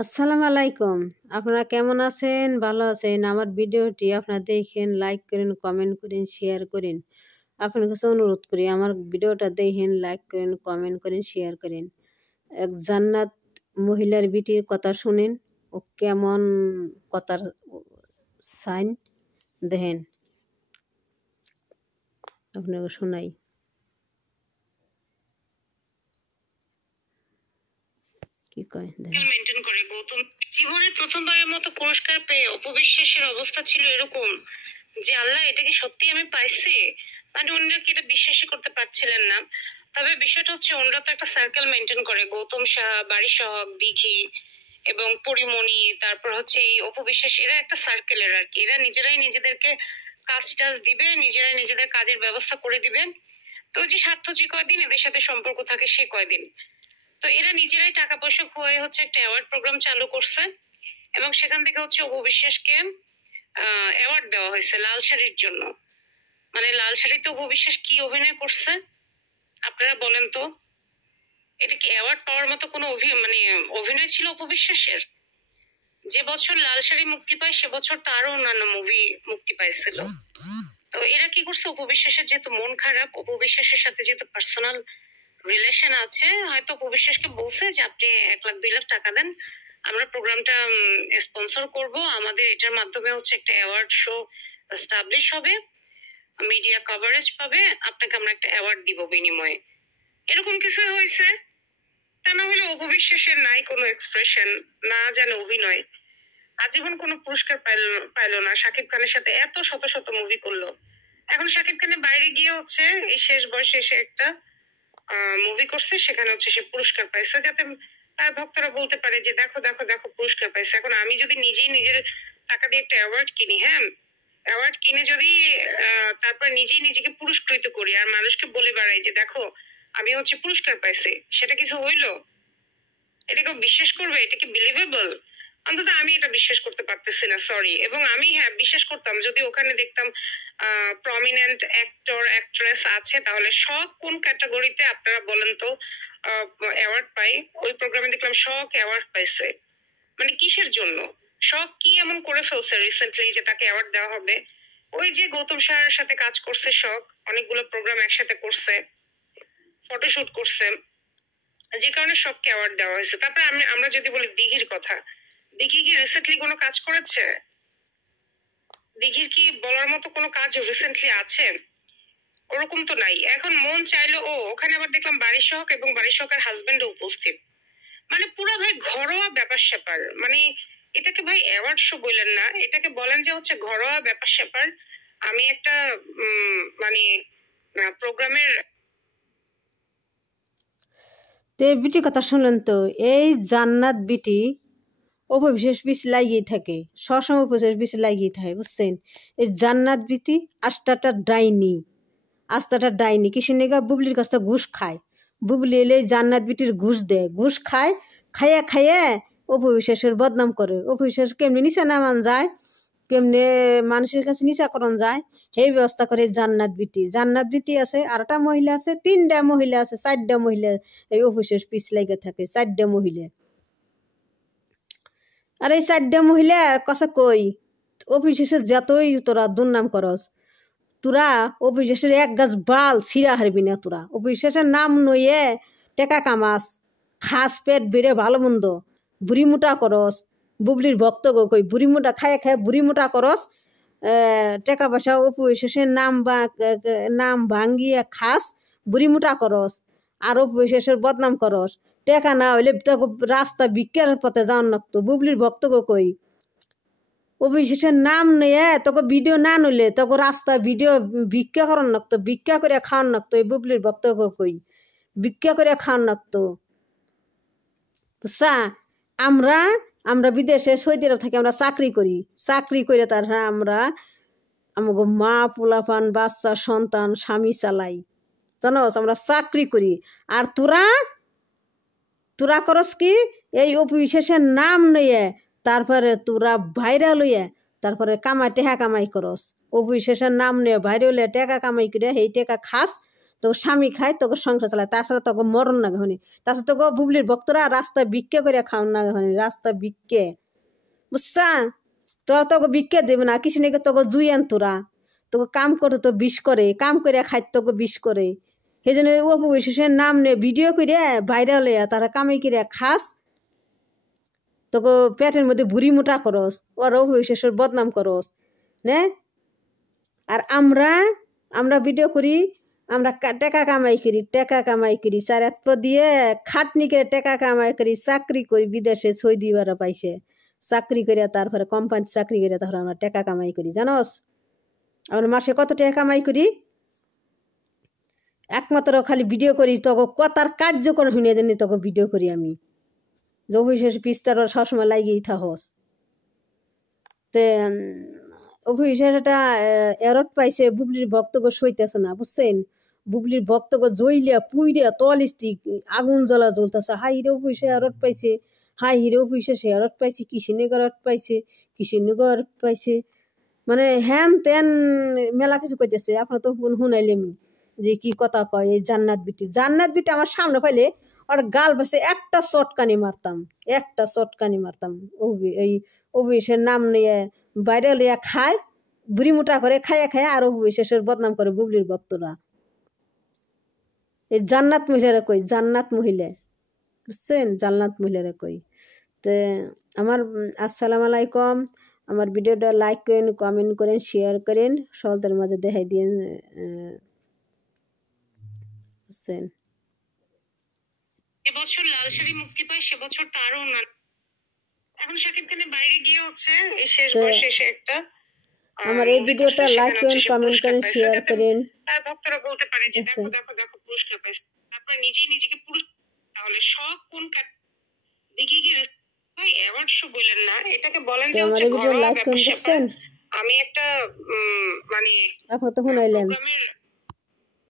আসসালামু আলাইকুম। আপনারা কেমন আছেন? ভালো আছেন? আমার ভিডিওটি আপনারা দেখেন, লাইক করেন, কমেন্ট করেন, শেয়ার করেন। আপনার কাছে অনুরোধ করি আমার ভিডিওটা দেখেন, লাইক করেন, কমেন্ট করেন, শেয়ার করেন। এক জান্নাত মহিলার বিটির কথা শুনেন, ও কেমন কথার সাইন দেখেন, আপনাকে শোনাই। কি কয় দেখেন। মেনটেন করে গৌতম জীবনের প্রথমবারের মতো পুরস্কার পেয়ে অপবিশ্বাসের অবস্থা ছিল এরকম যে আল্লাহ এটা কি সত্যি আমি পাইছি, মানে অন্যরা কি এটা বিশ্বাসই করতে পারছিলেন না। তবে বিষয়টা হচ্ছে ওনারা তো একটা সার্কেল মেনটেন করে, গৌতম শাহ, বাড়ি সহক, দিঘি এবং পরিমণি, তারপর হচ্ছে এই অপবিশ্বাস, এরা একটা সার্কেলের আর কি। এরা নিজেরাই নিজেদেরকে কাজ টাজ দিবে, নিজেরাই নিজেদের কাজের ব্যবস্থা করে দিবে। তো যে স্বার্থ যে কয়দিন এদের সাথে সম্পর্ক থাকে সে কয়দিন, তো এরা নিজেরাই টাকা পয়সা খুয়াই হচ্ছে একটা অ্যাওয়ার্ড প্রোগ্রাম চালু করছে এবং সেখান থেকে হচ্ছে অপবিশ্বাসকে অ্যাওয়ার্ড দেওয়া হয়েছে লাল শাড়ির জন্য। মানে লাল শাড়িতে অপবিশ্বাস কি অভিনয় করছে আপনারা বলেন তো? এটা কি অ্যাওয়ার্ড পাওয়ার মতো কোনো মানে অভিনয় ছিল অপবিশ্বাসের? যে বছর লাল শাড়ি মুক্তি পায় সে বছর তো আরো অন্যান্য মুভি মুক্তি পাইছিল। তো এরা কি করছে, অপবিশ্বাসের যেহেতু মন খারাপ, অপবিশ্বাসের সাথে যেহেতু পার্সোনাল রিলেশন আছে, হয়তো অপবিশ্বাসকে বলছে যে আপনি 1 লাখ 2 লাখ টাকা দেন, আমরা প্রোগ্রামটা স্পন্সর করব, আমাদের এটার মাধ্যমে হচ্ছে একটা অ্যাওয়ার্ড শো এস্টাবলিশ হবে, মিডিয়া কভারেজ পাবে, আপনাকে আমরা একটা অ্যাওয়ার্ড দিব বিনিময়ে। এরকম কিছু হয়েছে। তা না হলে অপবিশ্বাসের নাই কোনো এক্সপ্রেশন, না জানে অভিনয়, আজীবন কোনো পুরস্কার পাইলো না। শাকিব খানের সাথে এত শত শত মুভি করলো, এখন শাকিব খানের বাইরে গিয়ে হচ্ছে এই শেষ বয়সে এসে একটা মুভি করছে, সেখানে হচ্ছে সে পুরস্কার পাইছে, যাতে তার ভক্তরা বলতে পারে যে দেখো দেখো দেখো পুরস্কার পাইছে। এখন আমি যদি নিজেই নিজের টাকা দিয়ে একটা অ্যাওয়ার্ড কিনি, হ্যাঁ, অ্যাওয়ার্ড কিনে যদি তারপর নিজেই নিজেকে পুরস্কৃত করি আর মানুষকে বলে বেড়াই যে দেখো আমি হচ্ছে পুরস্কার পাইছি, সেটা কিছু হইলো? এটা কেউ বিশ্বাস করবে? এটা কি বিলিভেবল? অন্তত আমি এটা বিশ্বাস করতে পারতেছি না, সরি। এবং আমি হ্যাঁ বিশ্বাস করতাম যদি ওখানে দেখতাম প্রমিনেন্ট অ্যাক্টর অ্যাক্ট্রেস আছে, তাহলে সব কোন ক্যাটাগরিতে আপনারা বলেন তো অ্যাওয়ার্ড পাই? ওই প্রোগ্রামে দেখলাম শখ অ্যাওয়ার্ড পাইছে, মানে কিসের জন্য? শখ কি এমন করে ফেলছে রিসেন্টলি যে তাকে অ্যাওয়ার্ড দেওয়া হবে? ওই যে গৌতম শাহের সাথে কাজ করছে শখ, অনেকগুলো প্রোগ্রাম একসাথে করছে, ফটোশুট করছে, যে কারণে শখকে অ্যাওয়ার্ড দেওয়া হয়েছে। তারপরে আমরা যদি বলি দিঘির কথা, দিঘি কি রিসেন্টলি কোনো কাজ করেছে? দিঘির কি বলার মতো কোনো কাজ রিসেন্টলি আছে? ওরকম তো নাই। এখন মন চাইলো ওখানে আবার দেখলাম বাড়ি শখ এবং বাড়ি শখের হাজবেন্ডও উপস্থিত, মানে পুরো ভাই ঘরোয়া ব্যাপার স্যাপার। মানে এটাকে ভাই অ্যাওয়ার্ড শো বললেন না, এটাকে বলেন যে হচ্ছে ঘরোয়া ব্যাপার স্যাপার। আমি একটা মানে প্রোগ্রামের তো এই বিটি কথা শুনলেন তো, এই জান্নাত বিটি অপবিশ্বাস পিছ লাগিয়ে থাকে, সবসময় অপবিশ্বাস পিছ লাগিয়ে থাকে, বুঝছেন? এই জান্নাত বিটি আস্তাটা ডাইনি, আস্তাটা ডাইনি। কিসের বুবলির কাছ থেকে ঘুষ খায়, বুবলি এলে জান্নাত বিটির ঘুষ দেয়, ঘুষ খায়, খাইয়া খাইয়া অপবিশ্বাসের বদনাম করে। অপবিশ্বাস কেমনি নিচা নামান যায়, কেমনে মানুষের কাছে নিচাকরণ যায়, সেই ব্যবস্থা করে জান্নাত বিটি। জান্নাত বিটি আছে, আর একটা মহিলা আছে, 3টা মহিলা আছে, 4টা মহিলা এই অফিসের পিছ লাগে থাকে, 4টা মহিলা। আর এই 4টা মহিলা কাছে কই অফিসের যতই তোরা দুর্নাম করস, তোরা অফিসের এক গাছ বাল ছিঁড়া হারবি না। তোরা অফিসের নাম নইয়ে টেকা কামাস, খাস পেট বেড়ে ভালো মন্দ, বুড়ি মোটা করস। বুবলির ভক্ত গো কই বুড়ি মোটা খায় খায় বুড়ি মোটা করস, টাকা পয়সা অপবিশ্বাসের নাম ভাঙ্গিয়ে খাস, বুড়ি মোটা করস, আর অপবিশ্বাসের বদনাম করস। টেকা না হইলে তোকে রাস্তা ভিক্ষার পথে যাওয়ার নাকতো। বুবলির ভক্ত গো কই অপবিশ্বাসের নাম নিয়ে তোকে ভিডিও না নইলে তোকে রাস্তা ভিডিও ভিক্ষা করার নাকতো, ভিক্ষা করে খাওয়ার নাকতো। এই বুবলির ভক্ত গো কই ভিক্ষা করে খাওয়ার নাকতো, বুঝছা? আমরা আমরা বিদেশে সৌদি আরব থাকি, আমরা চাকরি করি, চাকরি করে তার আমরা আমাকে মা পোলাপান বাচ্চা সন্তান স্বামী চালাই, জানোস? আমরা চাকরি করি। আর তোরা তোরা করস কি এই অপবিশ্বাসের নাম নিয়ে তারপরে তোরা ভাইরাল হইয়া তারপরে কামাই টেকা কামাই করস। অপবিশ্বাসের নাম নিয়ে ভাইরাল হইয়া টেকা কামাই করে সেই টেকা খাস, তোকে স্বামী খায়, তোকে সংসার চালায়, তাছাড়া তোকে মরণ না হনি, তাছাড়া তোকে বুবলির ভক্তরা রাস্তায় ভিক্ষে করে খাওয়ান না হনি, রাস্তায় ভিক্ষে, বুঝছা? তো তোকে ভিক্ষে দেবে না, কিছু নাকি তোকে জুইয়ান তোরা, তোকে কাম করতে তো বিষ করে, কাম করে খাই তোকে বিষ করে, সেই জন্য অপবিশ্বাসের নাম নে ভিডিও করে ভাইরাল হইয়া তারা কামাই করে খাস, তোকে পেটের মধ্যে বুড়ি মোটা করস, ওর অপবিশ্বাসের বদনাম করস নে। আর আমরা ভিডিও করি, আমরা টাকা কামাই করি, টাকা কামাই করি, 4 দিয়ে খাটনি করে টাকা কামাই করি, চাকরি করি বিদেশে, সৌদি আরব পাইছে চাকরি করে, তারপরে কোম্পানি চাকরি করে, তারপরে আমরা টাকা কামাই করি, জানোস? আমরা মাসে কত টাকা কামাই করি? একমাত্র খালি ভিডিও করি, তোকে কথার কার্যকর শুনে জানি তোকে ভিডিও করি আমি, যে অফিসের পিস্তার সবসময় লাগিয়েই থাকস। তে অফিসের একটা এরট পাইছে, বুবলির ভক্তকে সইতেছে না, বুঝছেন? বুবলির ভক্তকে জইলিয়া পুইরিয়া তলিস্টি আগুন জ্বলা জ্বলতেছে, হাই হিরে অফিসে এরট পাইছে, হাই হিরে অফিসে সে এরট পাইছে, কিসিনগর পাইছে, কিসিনগর পাইছে, মানে হ্যান তেন মেলা কিছু কইতেছে। আপনার তো শুনাইলেন যে কি কথা কয় এই জান্নাত বিটি আমার সামনে পাইলে আর গাল বসে একটা চটকানি মারতাম, এই অভিশের নাম নিয়ে বাইরে লিয়া খায়, বুড়ি মোটা করে খায় আর অভিশেষের বদনাম করে বুবলির ভক্তরা। এই জান্নাত মহিলারা কই, জান্নাত মহিলা, বুঝছেন? জান্নাত মহিলারা কই। তো আমার আসসালামু আলাইকুম, আমার ভিডিওটা লাইক করেন, কমেন্ট করেন, শেয়ার করেন, সকলের মাঝে দেখাই দিন, বুঝছেন? এবছর লাল শাড়ি মুক্তি পায়, সে বছর তারও না। এখন শাকিব খানের বাইরে গিয়ে হচ্ছে এই শেষ বয়সে এসে একটা আমার এই ভিডিওটা লাইক করেন, কমেন্ট করেন, শেয়ার করেন। তার ভক্তরা বলতে পারে যে দেখো দেখো দেখো পুরস্কার পাইছে, তারপরে নিজেই নিজেকে পুরস্কার, তাহলে সব কোন দেখি কি ভাই অ্যাওয়ার্ড শো বলেন না, এটাকে বলেন যে হচ্ছে ঘরোয়া ব্যবসা। আমি একটা মানে আপনারা তো শুনাইলেন।